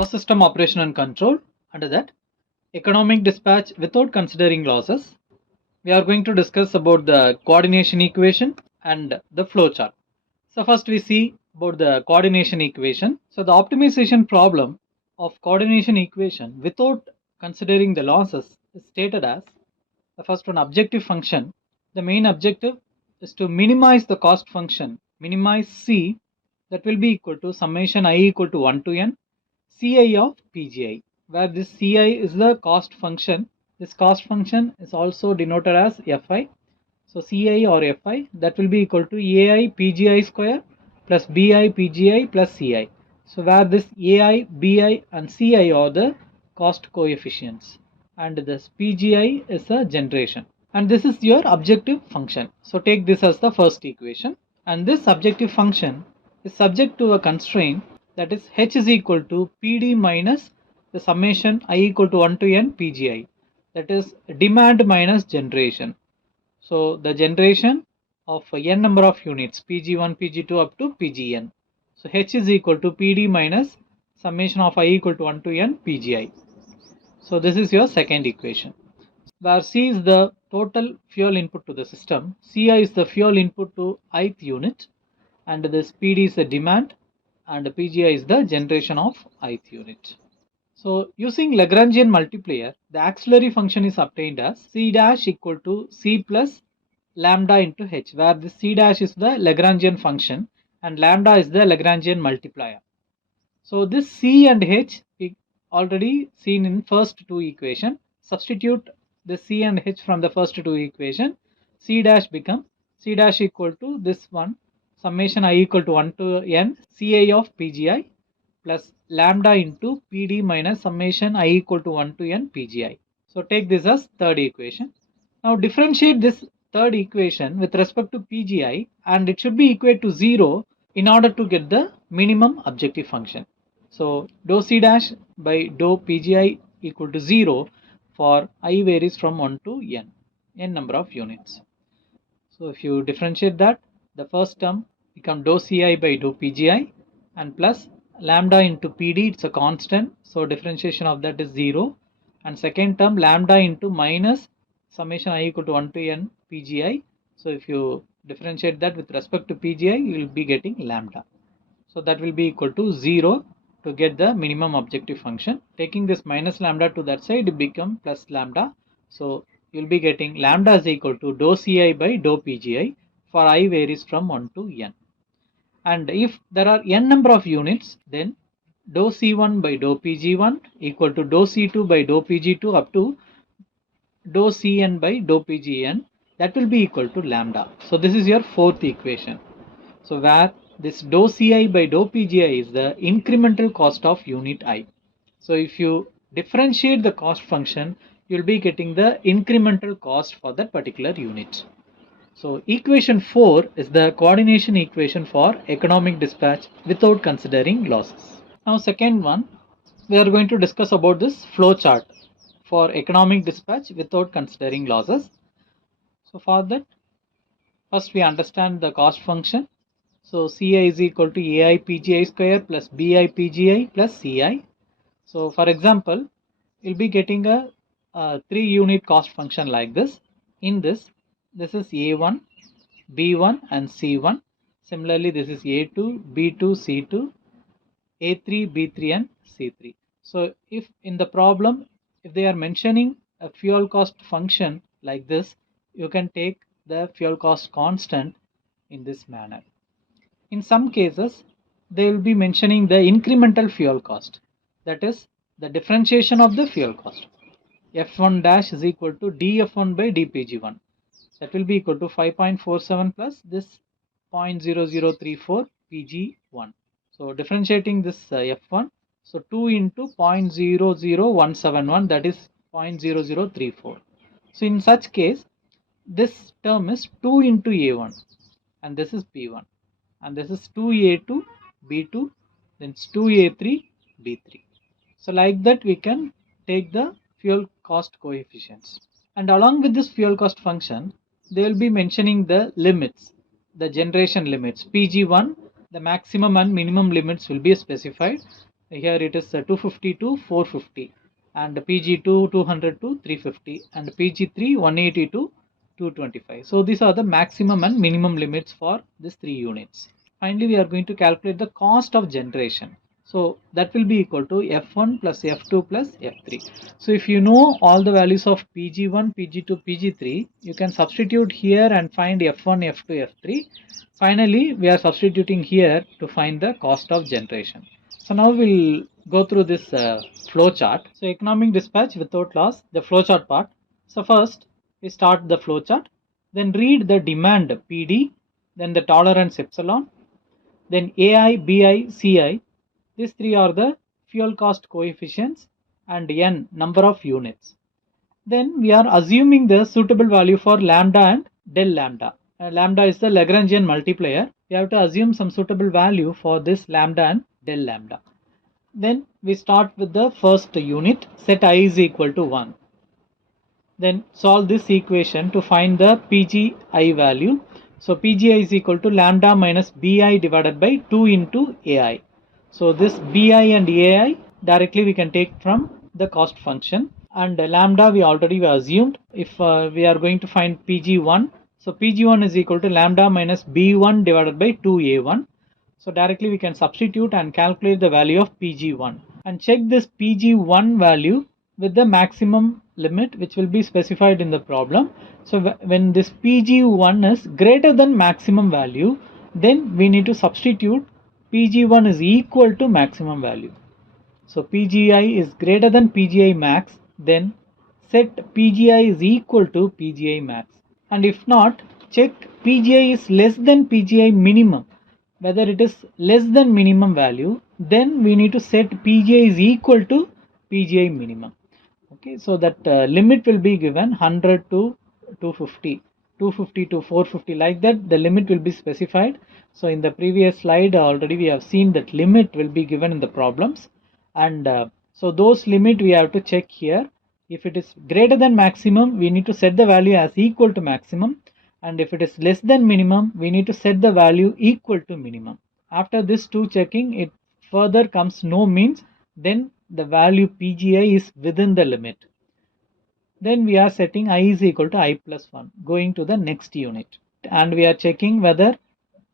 Power system operation and control. Under that, economic dispatch without considering losses. We are going to discuss about the coordination equation and the flowchart. So first we see about the coordination equation. So the optimization problem of coordination equation without considering the losses is stated as the first one, objective function. The main objective is to minimize the cost function, minimize C, that will be equal to summation I equal to 1 to n Ci of Pgi, where this Ci is the cost function. This cost function is also denoted as Fi. So Ci or Fi, that will be equal to Ai Pgi square plus Bi Pgi plus Ci. So where this Ai, Bi and Ci are the cost coefficients and this Pgi is a generation. And this is your objective function. So take this as the first equation. And this objective function is subject to a constraint, that is h is equal to Pd minus the summation I equal to 1 to n Pgi. That is demand minus generation. So the generation of n number of units Pg1, Pg2 up to Pgn. So h is equal to Pd minus summation of I equal to 1 to n Pgi. So this is your second equation, where C is the total fuel input to the system, Ci is the fuel input to ith unit, and this Pd is the demand, and Pgi is the generation of ith unit. So using Lagrangian multiplier, the auxiliary function is obtained as C dash equal to C plus lambda into h, where this C dash is the Lagrangian function and lambda is the Lagrangian multiplier. So this C and h we already seen in first two equation. Substitute the C and h from the first two equation. C dash become C dash equal to this one, summation I equal to 1 to n Ci of Pgi plus lambda into Pd minus summation I equal to 1 to n Pgi. So take this as third equation. Now differentiate this third equation with respect to Pgi and it should be equal to 0 in order to get the minimum objective function. So dou C dash by dou Pgi equal to 0 for I varies from 1 to n number of units. So if you differentiate that, the first term become dou Ci by dou Pgi and plus lambda into Pd, it's a constant, so differentiation of that is 0, and second term lambda into minus summation I equal to 1 to n Pgi. So if you differentiate that with respect to Pgi, you will be getting lambda. So that will be equal to 0 to get the minimum objective function. Taking this minus lambda to that side, it become plus lambda. So you will be getting lambda is equal to dou Ci by dou Pgi for I varies from 1 to n. And if there are n number of units, then dou C1 by dou Pg1 equal to dou C2 by dou Pg2 up to dou Cn by dou Pgn, that will be equal to lambda. So this is your fourth equation. So where this dou Ci by dou Pgi is the incremental cost of unit I. So if you differentiate the cost function, you will be getting the incremental cost for that particular unit. So equation 4 is the coordination equation for economic dispatch without considering losses. Now second one, we are going to discuss about this flow chart for economic dispatch without considering losses. So for that, first we understand the cost function. So Ci is equal to Ai Pgi square plus Bi Pgi plus Ci. So for example, you'll be getting a 3 unit cost function like this. In this is A1, B1 and C1. Similarly, this is A2, B2, C2, A3, B3 and C3. So if in the problem, if they are mentioning a fuel cost function like this, you can take the fuel cost constant in this manner. In some cases, they will be mentioning the incremental fuel cost, that is the differentiation of the fuel cost. F1 dash is equal to dF1 by dPg1. That will be equal to 5.47 plus this 0.0034 Pg1. So differentiating this F1, so 2 into 0.00171, that is 0.0034. So in such case, this term is 2 into A1 and this is P1 and this is 2A2 B2, then it's 2A3 B3. So like that we can take the fuel cost coefficients, and along with this fuel cost function they will be mentioning the limits, the generation limits. Pg1, the maximum and minimum limits will be specified, Here it is 250 to 450, and PG2 200 to 350, and PG3 180 to 225. So these are the maximum and minimum limits for these 3 units. Finally, we are going to calculate the cost of generation. So that will be equal to F1 plus F2 plus F3. So if you know all the values of PG1, PG2, PG3, you can substitute here and find F1, F2, F3. Finally, we are substituting here to find the cost of generation. So now we'll go through this flow chart. So economic dispatch without loss, the flow chart part. So first we start the flow chart, then read the demand PD, then the tolerance epsilon, then AI, BI, CI. These three are the fuel cost coefficients, and N number of units. Then we are assuming the suitable value for lambda and del lambda. Lambda is the Lagrangian multiplier. We have to assume some suitable value for this lambda and del lambda. Then we start with the first unit, set I is equal to 1. Then solve this equation to find the PGI value. So PGI is equal to lambda minus BI divided by 2 into AI. So this BI and AI directly we can take from the cost function, and lambda we already assumed. If we are going to find PG1, so PG1 is equal to lambda minus B1 divided by 2A1. So directly we can substitute and calculate the value of PG1 and check this PG1 value with the maximum limit which will be specified in the problem. So when this PG1 is greater than maximum value, then we need to substitute PG1 is equal to maximum value. So PGI is greater than PGI max, then set PGI is equal to PGI max. And if not, check PGI is less than PGI minimum. Whether it is less than minimum value, then we need to set PGI is equal to PGI minimum. Okay, so that limit will be given 100 to 250, 250 to 450, like that the limit will be specified. So in the previous slide already we have seen that limit will be given in the problems, and so those limit we have to check here. If it is greater than maximum, we need to set the value as equal to maximum, and if it is less than minimum, we need to set the value equal to minimum. After this two checking, it further comes no means, then the value PGI is within the limit. Then we are setting I is equal to I plus 1, going to the next unit, and we are checking whether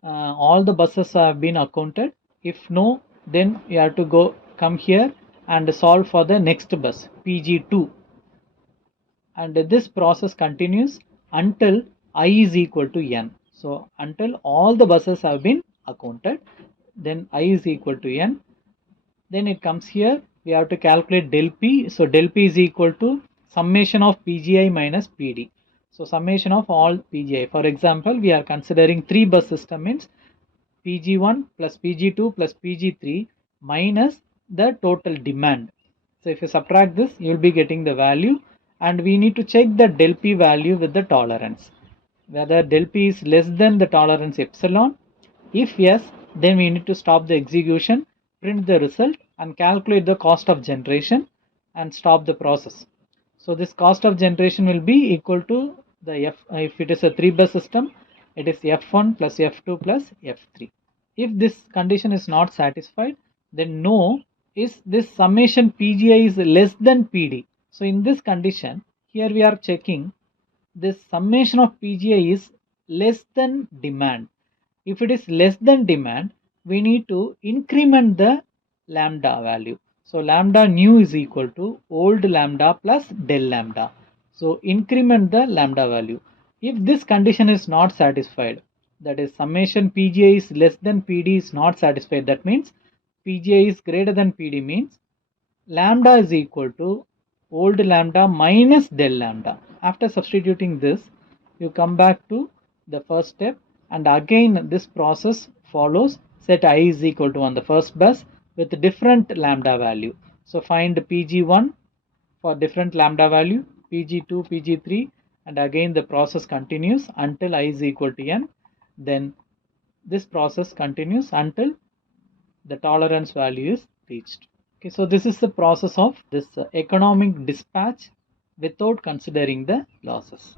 all the buses have been accounted. If no, then we have to come here and solve for the next bus, PG2, and this process continues until I is equal to N. So until all the buses have been accounted, then I is equal to N. Then it comes here, we have to calculate del P. So del P is equal to summation of PGI minus PD. So summation of all PGI. For example, we are considering 3 bus system, means PG1 plus PG2 plus PG3 minus the total demand. So if you subtract this, you will be getting the value, and we need to check the del P value with the tolerance, whether del P is less than the tolerance epsilon. If yes, then we need to stop the execution, print the result, and calculate the cost of generation and stop the process. So this cost of generation will be equal to the if it is a 3 bus system, it is F1 plus F2 plus F3. If this condition is not satisfied, then no, is this summation PGI is less than PD. So in this condition, here we are checking this summation of PGI is less than demand. If it is less than demand, we need to increment the lambda value. So lambda nu is equal to old lambda plus del lambda. So increment the lambda value. If this condition is not satisfied, that is summation PGI is less than PD is not satisfied, that means PGI is greater than PD, means lambda is equal to old lambda minus del lambda. After substituting this, you come back to the first step, and again this process follows. Set I is equal to on the first bus with different lambda value. So find PG1 for different lambda value, PG2, PG3, and again the process continues until I is equal to N. Then this process continues until the tolerance value is reached. Okay, so this is the process of this economic dispatch without considering the losses.